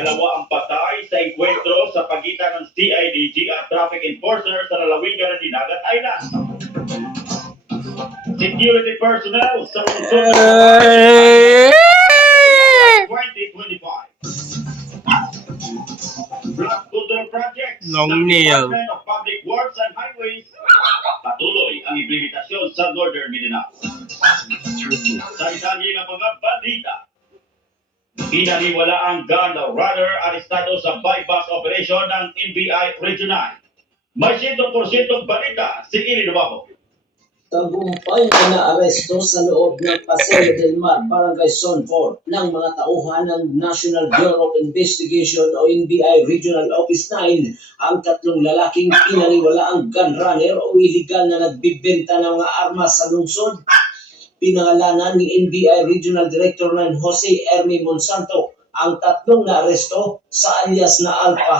Dalawa ang patay sa enkwentro sa pagitan ng CIDG at traffic enforcer sa lalawigan ng Dinagat Island. Security personnel sa lungsod ng 2025. Blood control projects Long ng nail. Of Public Works and Highways patuloy ang implementasyon sa Northern Mindanao. Sa detalye ng mga bandita, pinaniwala ang gun runner arestado sa bypass operation ng NBI Regional. May 100% balita si Ili Dubaho. Tagumpay na naaresto sa loob ng Paseo del Mar, Barangay 4 ng mga tauhan ng National Bureau of Investigation o NBI Regional Office 9 ang tatlong lalaking pinaniwala ang gun runner o illegal na nagbibenta ng mga armas sa lungsod. Pinangalanan ni NBI Regional Director 9 Jose Ermi Monsanto ang tatlong naaresto sa alias na Alpha